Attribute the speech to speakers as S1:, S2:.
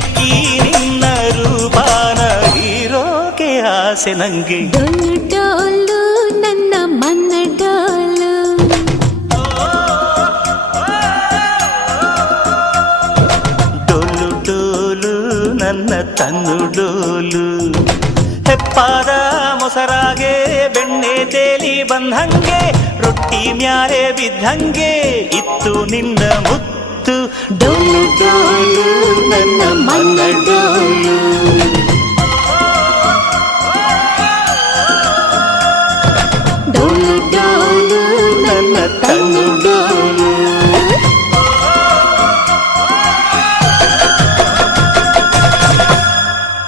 S1: ಎಕ್ಕಿ ನಿನ್ನ ರೂಪಾನ ಹೀರೋಕೆ ಆಸೆ ನಂಗೆ.
S2: ಡೊಳ್ಳು ನನ್ನ ಮನ್ನ ಡೊಳ್ಳು
S1: ಡೊಳ್ಳು ಡೋಲು ನನ್ನ ತನ್ನು ಡೋಲು ಹೆಪ್ಪಾದ ಮೊಸರಾಗೆ ಬೆಣ್ಣೆ ತೇಲಿ ಬಂದಂಗೆ ರೊಟ್ಟಿ ಮ್ಯಾರೆ ಬಿದ್ದಂಗೆ ಇತ್ತು ನಿನ್ನ ಮುತ್ತು. ಡೋಲು ಡೋಲು ನನ್ನ ಮನ್ನ ಡೋಲು